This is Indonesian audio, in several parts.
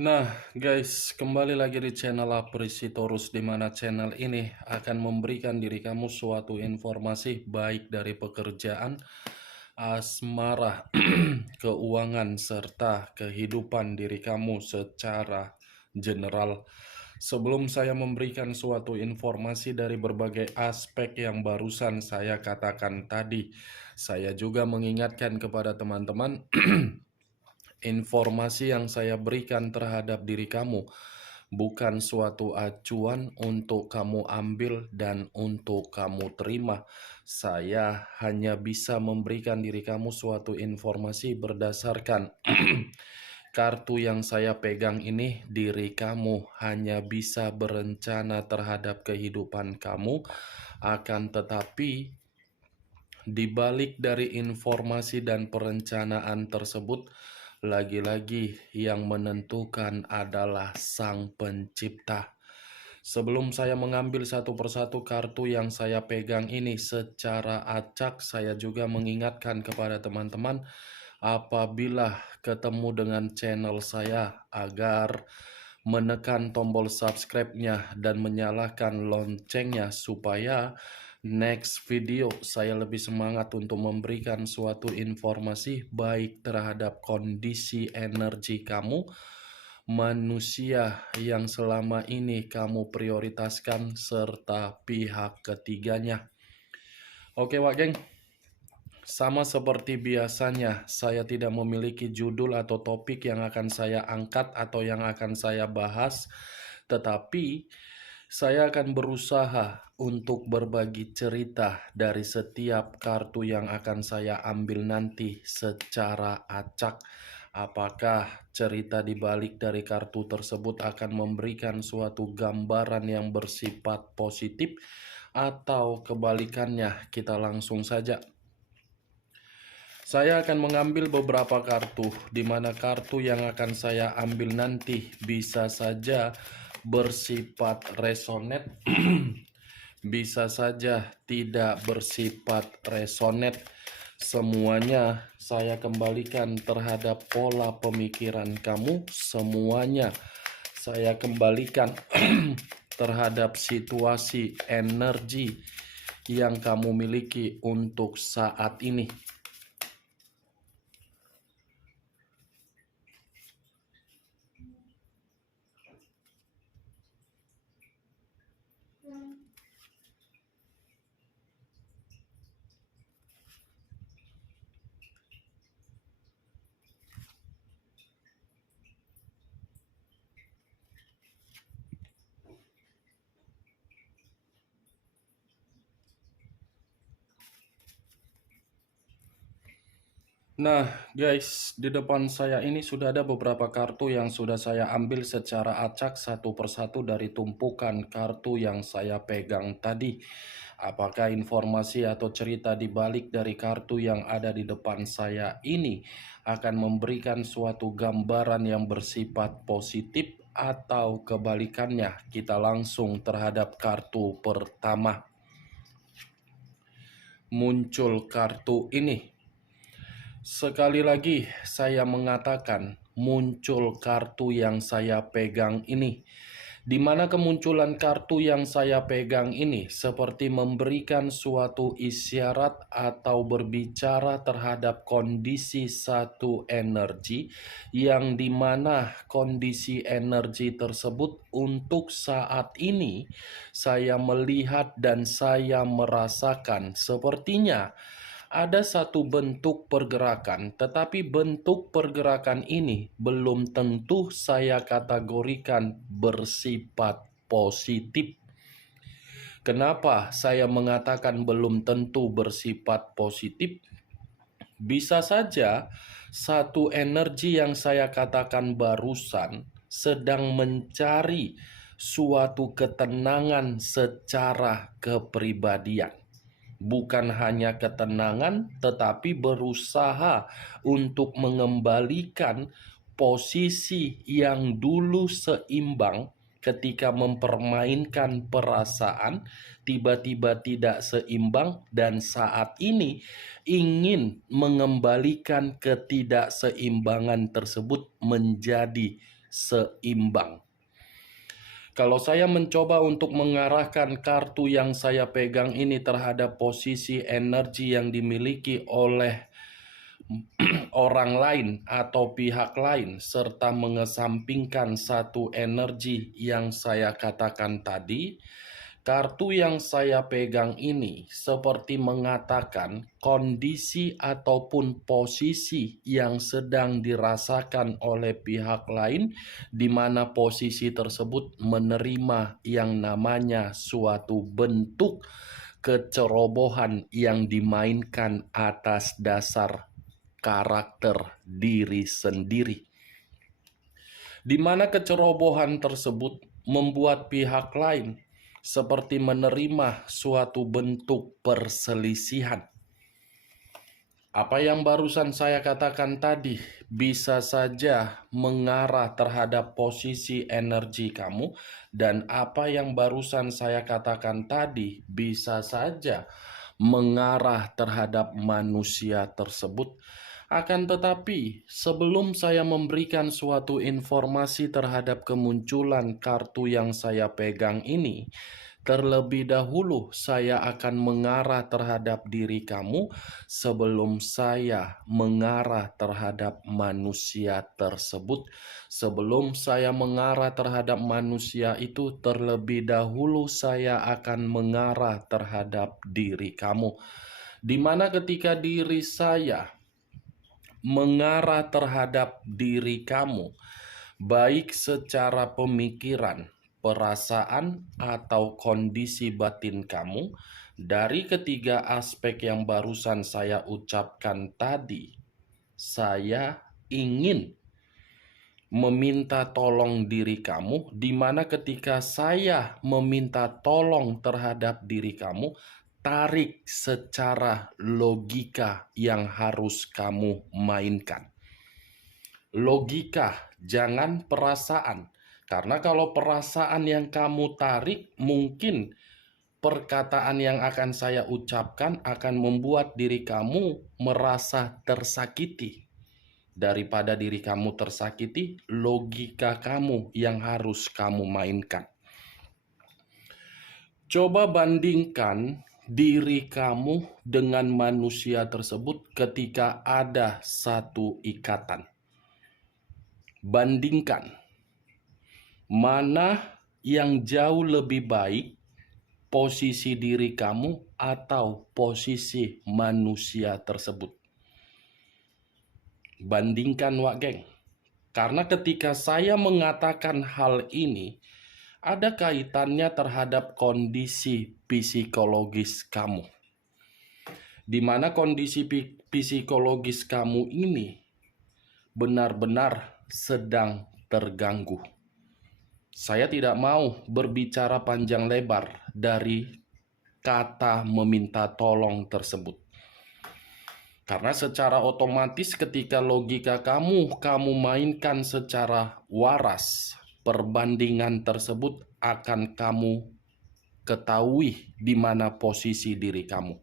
Nah, guys, kembali lagi di channel Aprisitorus, di mana channel ini akan memberikan diri kamu suatu informasi baik dari pekerjaan, asmara, keuangan, serta kehidupan diri kamu secara general. Sebelum saya memberikan suatu informasi dari berbagai aspek yang barusan saya katakan tadi, saya juga mengingatkan kepada teman-teman informasi yang saya berikan terhadap diri kamu bukan suatu acuan untuk kamu ambil dan untuk kamu terima. Saya hanya bisa memberikan diri kamu suatu informasi berdasarkan kartu yang saya pegang ini. Diri kamu hanya bisa berencana terhadap kehidupan kamu, akan tetapi di balik dari informasi dan perencanaan tersebut, lagi-lagi yang menentukan adalah Sang Pencipta. Sebelum saya mengambil satu persatu kartu yang saya pegang ini secara acak, saya juga mengingatkan kepada teman-teman apabila ketemu dengan channel saya agar menekan tombol subscribe-nya dan menyalakan loncengnya supaya next video saya lebih semangat untuk memberikan suatu informasi baik terhadap kondisi energi kamu, manusia yang selama ini kamu prioritaskan, serta pihak ketiganya. Oke Wak Geng, sama seperti biasanya, saya tidak memiliki judul atau topik yang akan saya angkat atau yang akan saya bahas, tetapi saya akan berusaha untuk berbagi cerita dari setiap kartu yang akan saya ambil nanti secara acak. Apakah cerita di balik dari kartu tersebut akan memberikan suatu gambaran yang bersifat positif atau kebalikannya? Kita langsung saja. Saya akan mengambil beberapa kartu, di mana kartu yang akan saya ambil nanti bisa saja bersifat resonate, bisa saja tidak bersifat resonate. Semuanya saya kembalikan terhadap pola pemikiran kamu, semuanya saya kembalikan terhadap situasi energi yang kamu miliki untuk saat ini. Nah guys, di depan saya ini sudah ada beberapa kartu yang sudah saya ambil secara acak satu persatu dari tumpukan kartu yang saya pegang tadi. Apakah informasi atau cerita di balik dari kartu yang ada di depan saya ini akan memberikan suatu gambaran yang bersifat positif atau kebalikannya? Kita langsung terhadap kartu pertama. Muncul kartu ini. Sekali lagi saya mengatakan muncul kartu yang saya pegang ini, di mana kemunculan kartu yang saya pegang ini seperti memberikan suatu isyarat atau berbicara terhadap kondisi satu energi, yang dimana kondisi energi tersebut untuk saat ini saya melihat dan saya merasakan sepertinya ada satu bentuk pergerakan, tetapi bentuk pergerakan ini belum tentu saya kategorikan bersifat positif. Kenapa saya mengatakan belum tentu bersifat positif? Bisa saja satu energi yang saya katakan barusan sedang mencari suatu ketenangan secara kepribadian. Bukan hanya ketenangan, tetapi berusaha untuk mengembalikan posisi yang dulu seimbang ketika mempermainkan perasaan, tiba-tiba tidak seimbang, dan saat ini ingin mengembalikan ketidakseimbangan tersebut menjadi seimbang. Kalau saya mencoba untuk mengarahkan kartu yang saya pegang ini terhadap posisi energi yang dimiliki oleh orang lain atau pihak lain, serta mengesampingkan satu energi yang saya katakan tadi, kartu yang saya pegang ini seperti mengatakan kondisi ataupun posisi yang sedang dirasakan oleh pihak lain, di mana posisi tersebut menerima yang namanya suatu bentuk kecerobohan yang dimainkan atas dasar karakter diri sendiri, di mana kecerobohan tersebut membuat pihak lain seperti menerima suatu bentuk perselisihan. Apa yang barusan saya katakan tadi bisa saja mengarah terhadap posisi energi kamu, dan apa yang barusan saya katakan tadi bisa saja mengarah terhadap manusia tersebut. Akan tetapi, sebelum saya memberikan suatu informasi terhadap kemunculan kartu yang saya pegang ini, terlebih dahulu saya akan mengarah terhadap diri kamu sebelum saya mengarah terhadap manusia tersebut. Sebelum saya mengarah terhadap manusia itu, terlebih dahulu saya akan mengarah terhadap diri kamu. Di mana ketika diri saya mengarah terhadap diri kamu, baik secara pemikiran, perasaan, atau kondisi batin kamu, dari ketiga aspek yang barusan saya ucapkan tadi, saya ingin meminta tolong diri kamu, di mana ketika saya meminta tolong terhadap diri kamu, tarik secara logika yang harus kamu mainkan. Logika, jangan perasaan. Karena kalau perasaan yang kamu tarik, mungkin perkataan yang akan saya ucapkan akan membuat diri kamu merasa tersakiti. Daripada diri kamu tersakiti, logika kamu yang harus kamu mainkan. Coba bandingkan diri kamu dengan manusia tersebut ketika ada satu ikatan. Bandingkan mana yang jauh lebih baik, posisi diri kamu atau posisi manusia tersebut. Bandingkan, Wak Geng. Karena ketika saya mengatakan hal ini, ada kaitannya terhadap kondisi psikologis kamu. Di mana kondisi psikologis kamu ini benar-benar sedang terganggu. Saya tidak mau berbicara panjang lebar dari kata meminta tolong tersebut. Karena secara otomatis ketika logika kamu mainkan secara waras, perbandingan tersebut akan kamu ketahui di mana posisi diri kamu.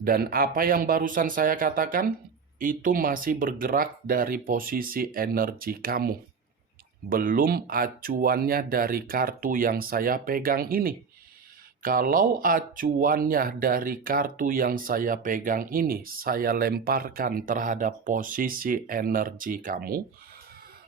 Dan apa yang barusan saya katakan, itu masih bergerak dari posisi energi kamu. Belum acuannya dari kartu yang saya pegang ini. Kalau acuannya dari kartu yang saya pegang ini, saya lemparkan terhadap posisi energi kamu.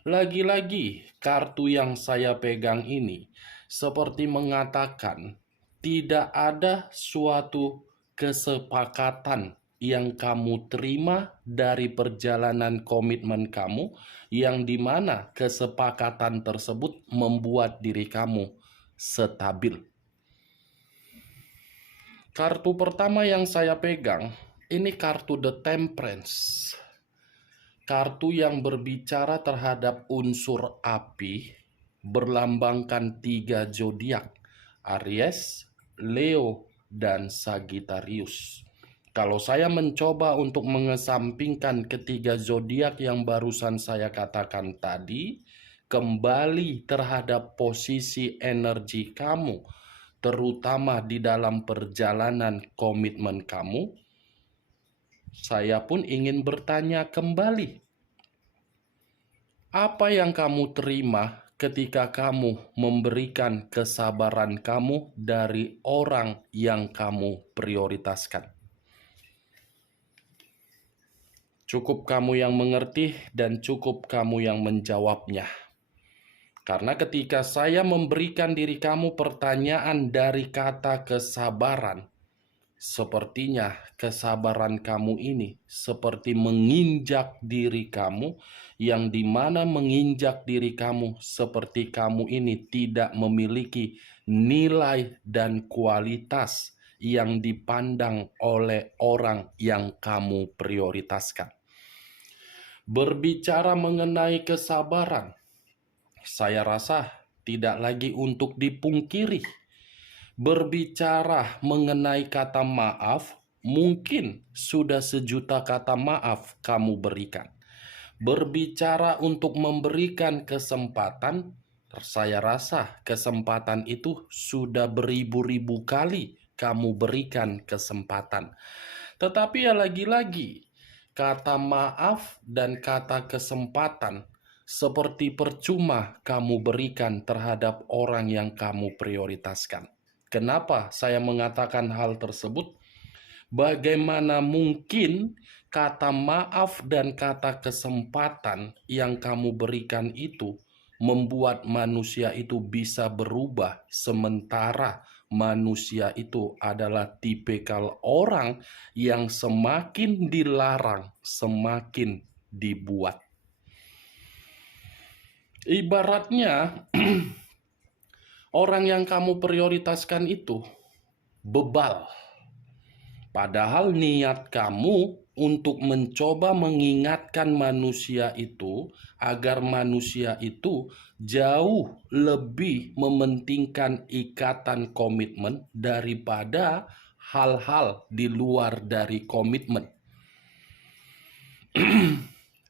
Lagi-lagi, kartu yang saya pegang ini seperti mengatakan tidak ada suatu kesepakatan yang kamu terima dari perjalanan komitmen kamu, yang dimana kesepakatan tersebut membuat diri kamu stabil. Kartu pertama yang saya pegang, ini kartu The Temperance. Kartu yang berbicara terhadap unsur api, berlambangkan 3 zodiak, Aries, Leo, dan Sagittarius. Kalau saya mencoba untuk mengesampingkan ketiga zodiak yang barusan saya katakan tadi, kembali terhadap posisi energi kamu, terutama di dalam perjalanan komitmen kamu, saya pun ingin bertanya kembali. Apa yang kamu terima ketika kamu memberikan kesabaran kamu dari orang yang kamu prioritaskan? Cukup kamu yang mengerti dan cukup kamu yang menjawabnya. Karena ketika saya memberikan diri kamu pertanyaan dari kata kesabaran, sepertinya kesabaran kamu ini seperti menginjak diri kamu, yang dimana menginjak diri kamu seperti kamu ini tidak memiliki nilai dan kualitas yang dipandang oleh orang yang kamu prioritaskan. Berbicara mengenai kesabaran, saya rasa tidak lagi untuk dipungkiri. Berbicara mengenai kata maaf, mungkin sudah sejuta kata maaf kamu berikan. Berbicara untuk memberikan kesempatan, saya rasa kesempatan itu sudah beribu-ribu kali kamu berikan kesempatan. Tetapi ya lagi-lagi, kata maaf dan kata kesempatan seperti percuma kamu berikan terhadap orang yang kamu prioritaskan. Kenapa saya mengatakan hal tersebut? Bagaimana mungkin kata maaf dan kata kesempatan yang kamu berikan itu membuat manusia itu bisa berubah, sementara manusia itu adalah tipikal orang yang semakin dilarang, semakin dibuat. Ibaratnya orang yang kamu prioritaskan itu bebal. Padahal niat kamu untuk mencoba mengingatkan manusia itu agar manusia itu jauh lebih mementingkan ikatan komitmen daripada hal-hal di luar dari komitmen.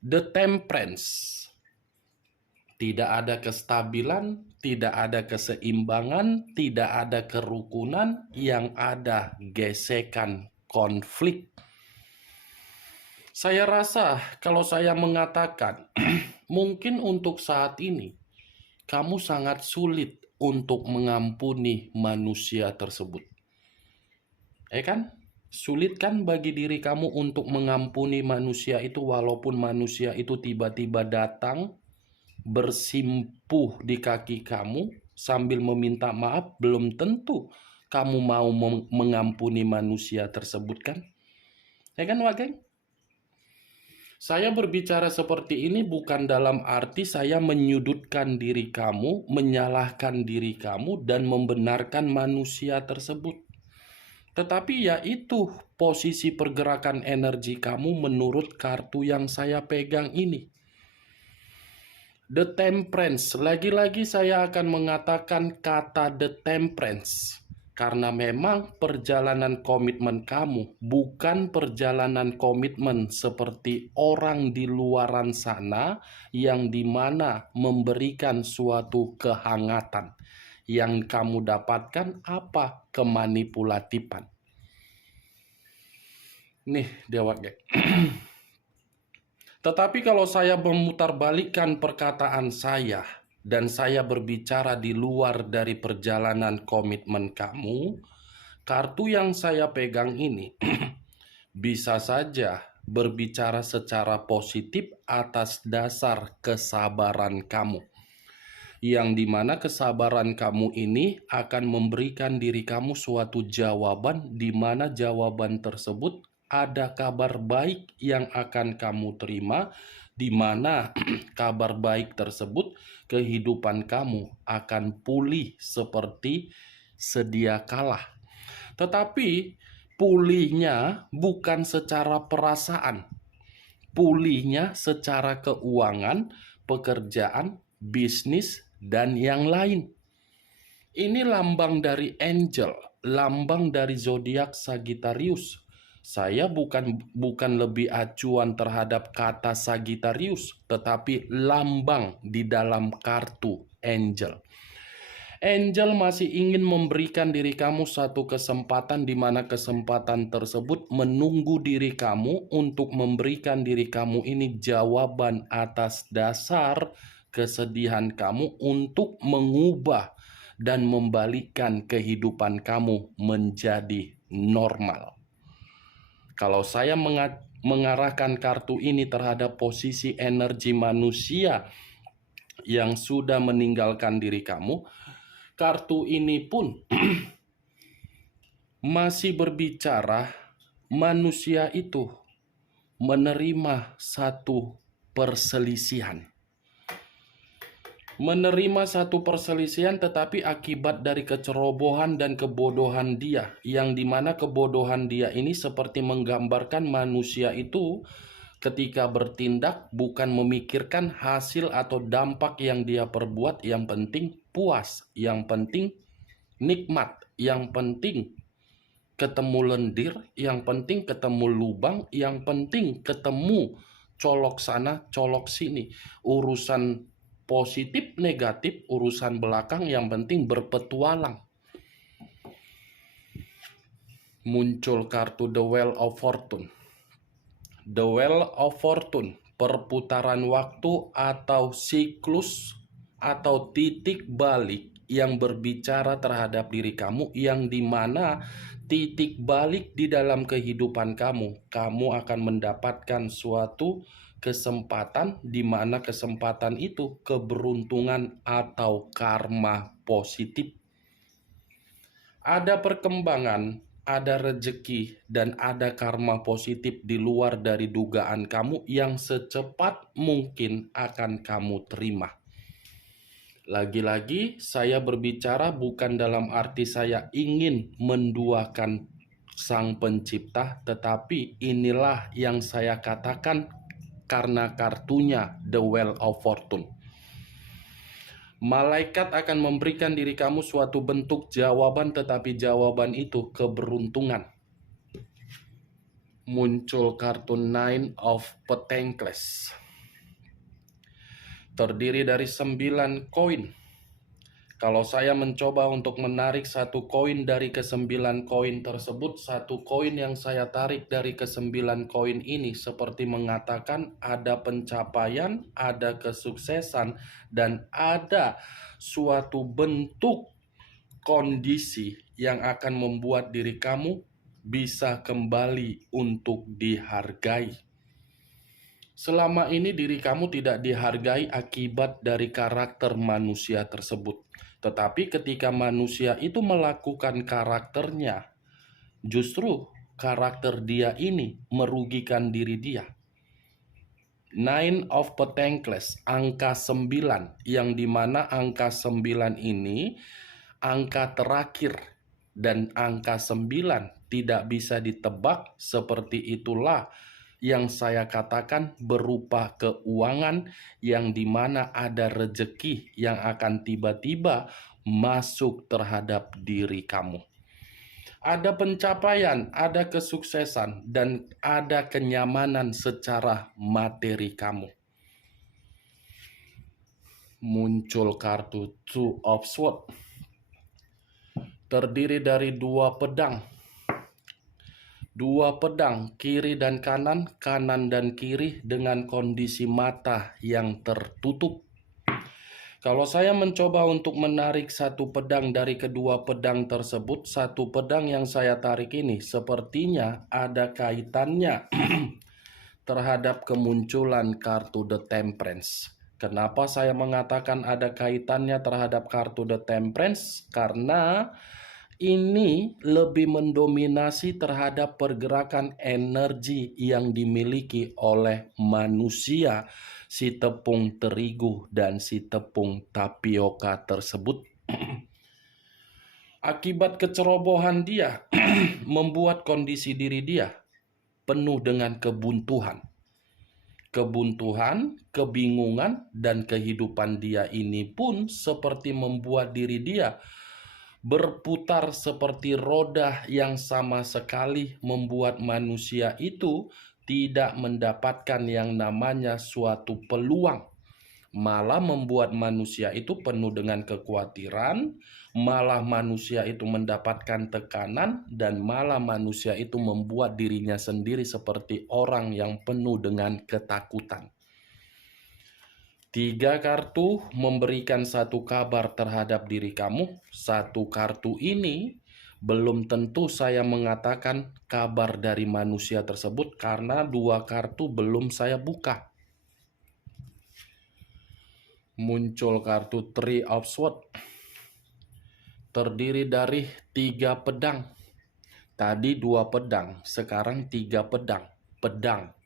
The temperance. Tidak ada kestabilan, tidak ada keseimbangan, tidak ada kerukunan, yang ada gesekan, konflik. Saya rasa kalau saya mengatakan, mungkin untuk saat ini, kamu sangat sulit untuk mengampuni manusia tersebut. Kan? Sulit kan bagi diri kamu untuk mengampuni manusia itu, walaupun manusia itu tiba-tiba datang, bersimpuh di kaki kamu sambil meminta maaf, belum tentu kamu mau mengampuni manusia tersebut kan? Ya kan, Wageng? Saya berbicara seperti ini bukan dalam arti saya menyudutkan diri kamu, menyalahkan diri kamu, dan membenarkan manusia tersebut. Tetapi ya itu posisi pergerakan energi kamu menurut kartu yang saya pegang ini. The temperance, lagi-lagi saya akan mengatakan kata the temperance, karena memang perjalanan komitmen kamu bukan perjalanan komitmen seperti orang di luaran sana yang dimana memberikan suatu kehangatan. Yang kamu dapatkan apa? Kemanipulatifan. Nih, Dewa Gek. Tetapi kalau saya memutarbalikkan perkataan saya dan saya berbicara di luar dari perjalanan komitmen kamu, kartu yang saya pegang ini bisa saja berbicara secara positif atas dasar kesabaran kamu. Yang dimana kesabaran kamu ini akan memberikan diri kamu suatu jawaban, di mana jawaban tersebut ada kabar baik yang akan kamu terima, di mana kabar baik tersebut kehidupan kamu akan pulih seperti sedia kala. Tetapi pulihnya bukan secara perasaan, pulihnya secara keuangan, pekerjaan, bisnis, dan yang lain. Ini lambang dari angel, lambang dari zodiak Sagittarius. Saya bukan lebih acuan terhadap kata Sagittarius, tetapi lambang di dalam kartu angel. Angel masih ingin memberikan diri kamu satu kesempatan di mana kesempatan tersebut menunggu diri kamu untuk memberikan diri kamu ini jawaban atas dasar kesedihan kamu untuk mengubah dan membalikkan kehidupan kamu menjadi normal. Kalau saya mengarahkan kartu ini terhadap posisi energi manusia yang sudah meninggalkan diri kamu, kartu ini pun masih berbicara manusia itu menerima satu perselisihan. Menerima satu perselisihan tetapi akibat dari kecerobohan dan kebodohan dia, yang dimana kebodohan dia ini seperti menggambarkan manusia itu ketika bertindak bukan memikirkan hasil atau dampak yang dia perbuat, yang penting puas, yang penting nikmat, yang penting ketemu lendir, yang penting ketemu lubang, yang penting ketemu colok sana, colok sini. Urusan positif, negatif, urusan belakang, yang penting berpetualang. Muncul kartu The Wheel of Fortune. The Wheel of Fortune, perputaran waktu atau siklus atau titik balik yang berbicara terhadap diri kamu, yang dimana titik balik di dalam kehidupan kamu akan mendapatkan suatu kesempatan, di mana kesempatan itu keberuntungan atau karma positif. Ada perkembangan, ada rejeki, dan ada karma positif di luar dari dugaan kamu yang secepat mungkin akan kamu terima. Lagi-lagi saya berbicara bukan dalam arti saya ingin menduakan Sang Pencipta, tetapi inilah yang saya katakan karena kartunya The Wheel of Fortune. Malaikat akan memberikan diri kamu suatu bentuk jawaban, tetapi jawaban itu keberuntungan. Muncul kartu Nine of Pentacles. Terdiri dari 9 koin. Kalau saya mencoba untuk menarik satu koin dari ke-9 koin tersebut, satu koin yang saya tarik dari ke-9 koin ini seperti mengatakan ada pencapaian, ada kesuksesan, dan ada suatu bentuk kondisi yang akan membuat diri kamu bisa kembali untuk dihargai. Selama ini diri kamu tidak dihargai akibat dari karakter manusia tersebut. Tetapi ketika manusia itu melakukan karakternya, justru karakter dia ini merugikan diri dia. Nine of Pentacles, angka 9, yang dimana angka 9 ini angka terakhir, dan angka 9 tidak bisa ditebak. Seperti itulah yang saya katakan berupa keuangan, yang dimana ada rejeki yang akan tiba-tiba masuk terhadap diri kamu. Ada pencapaian, ada kesuksesan, dan ada kenyamanan secara materi kamu. Muncul kartu Two of Swords. Terdiri dari 2 pedang. 2 pedang, kiri dan kanan, kanan dan kiri, dengan kondisi mata yang tertutup. Kalau saya mencoba untuk menarik satu pedang dari kedua pedang tersebut, satu pedang yang saya tarik ini sepertinya ada kaitannya terhadap kemunculan kartu The Temperance. Kenapa saya mengatakan ada kaitannya terhadap kartu The Temperance? Karena ini lebih mendominasi terhadap pergerakan energi yang dimiliki oleh manusia, si tepung terigu dan si tepung tapioka tersebut. Akibat kecerobohan dia membuat kondisi diri dia penuh dengan kebuntuan. Kebuntuhan, kebingungan, dan kehidupan dia ini pun seperti membuat diri dia berputar seperti roda yang sama sekali membuat manusia itu tidak mendapatkan yang namanya suatu peluang malah membuat manusia itu penuh dengan kekhawatiran, malah manusia itu mendapatkan tekanan, dan malah manusia itu membuat dirinya sendiri seperti orang yang penuh dengan ketakutan. 3 kartu memberikan satu kabar terhadap diri kamu. Satu kartu ini belum tentu saya mengatakan kabar dari manusia tersebut karena 2 kartu belum saya buka. Muncul kartu Three of Swords. Terdiri dari 3 pedang. Tadi 2 pedang, sekarang 3 pedang.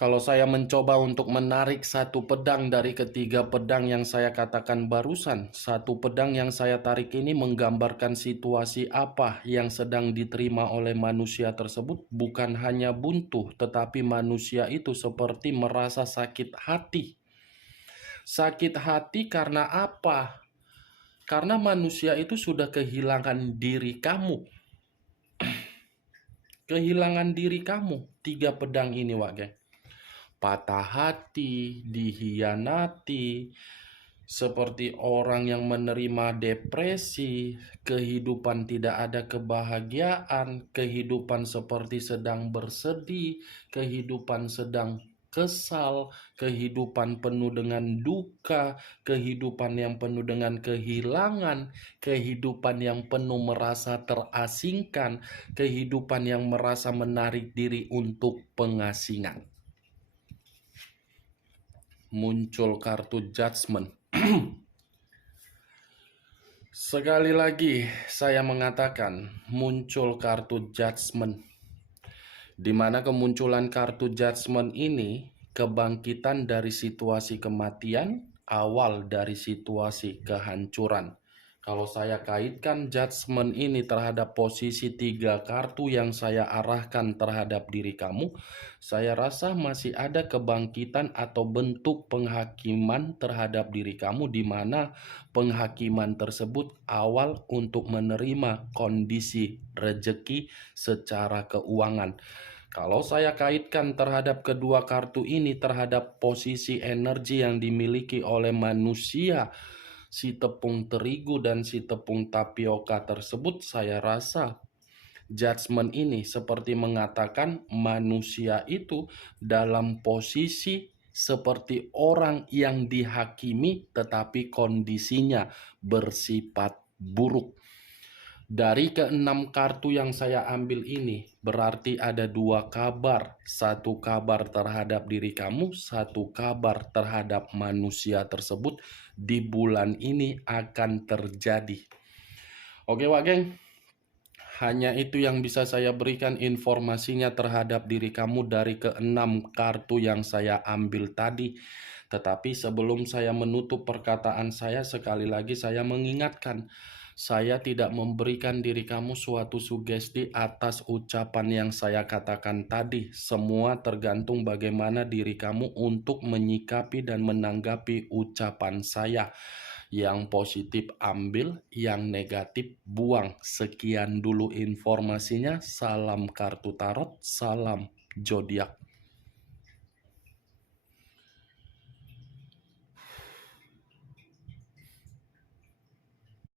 Kalau saya mencoba untuk menarik satu pedang dari ketiga pedang yang saya katakan barusan, satu pedang yang saya tarik ini menggambarkan situasi apa yang sedang diterima oleh manusia tersebut. Bukan hanya buntu, tetapi manusia itu seperti merasa sakit hati. Sakit hati karena apa? Karena manusia itu sudah kehilangan diri kamu. Kehilangan diri kamu. 3 pedang ini, Wak Geng. Patah hati, dihianati, seperti orang yang menerima depresi, kehidupan tidak ada kebahagiaan, kehidupan seperti sedang bersedih, kehidupan sedang kesal, kehidupan penuh dengan duka, kehidupan yang penuh dengan kehilangan, kehidupan yang penuh merasa terasingkan, kehidupan yang merasa menarik diri untuk pengasingan. Muncul kartu Judgment. Sekali lagi saya mengatakan muncul kartu Judgment, di mana kemunculan kartu Judgment ini kebangkitan dari situasi kematian, awal dari situasi kehancuran. Kalau saya kaitkan Judgment ini terhadap posisi 3 kartu yang saya arahkan terhadap diri kamu, saya rasa masih ada kebangkitan atau bentuk penghakiman terhadap diri kamu, di mana penghakiman tersebut awal untuk menerima kondisi rezeki secara keuangan. Kalau saya kaitkan terhadap kedua kartu ini terhadap posisi energi yang dimiliki oleh manusia, si tepung terigu dan si tepung tapioka tersebut, saya rasa Judgment ini seperti mengatakan manusia itu dalam posisi seperti orang yang dihakimi tetapi kondisinya bersifat buruk. Dari ke-6 kartu yang saya ambil ini, berarti ada 2 kabar. Satu kabar terhadap diri kamu, satu kabar terhadap manusia tersebut di bulan ini akan terjadi. Oke, Wak Geng. Hanya itu yang bisa saya berikan informasinya terhadap diri kamu dari ke-6 kartu yang saya ambil tadi. Tetapi sebelum saya menutup perkataan saya, sekali lagi saya mengingatkan, saya tidak memberikan diri kamu suatu sugesti atas ucapan yang saya katakan tadi. Semua tergantung bagaimana diri kamu untuk menyikapi dan menanggapi ucapan saya. Yang positif ambil, yang negatif buang. Sekian dulu informasinya. Salam kartu tarot, salam zodiak.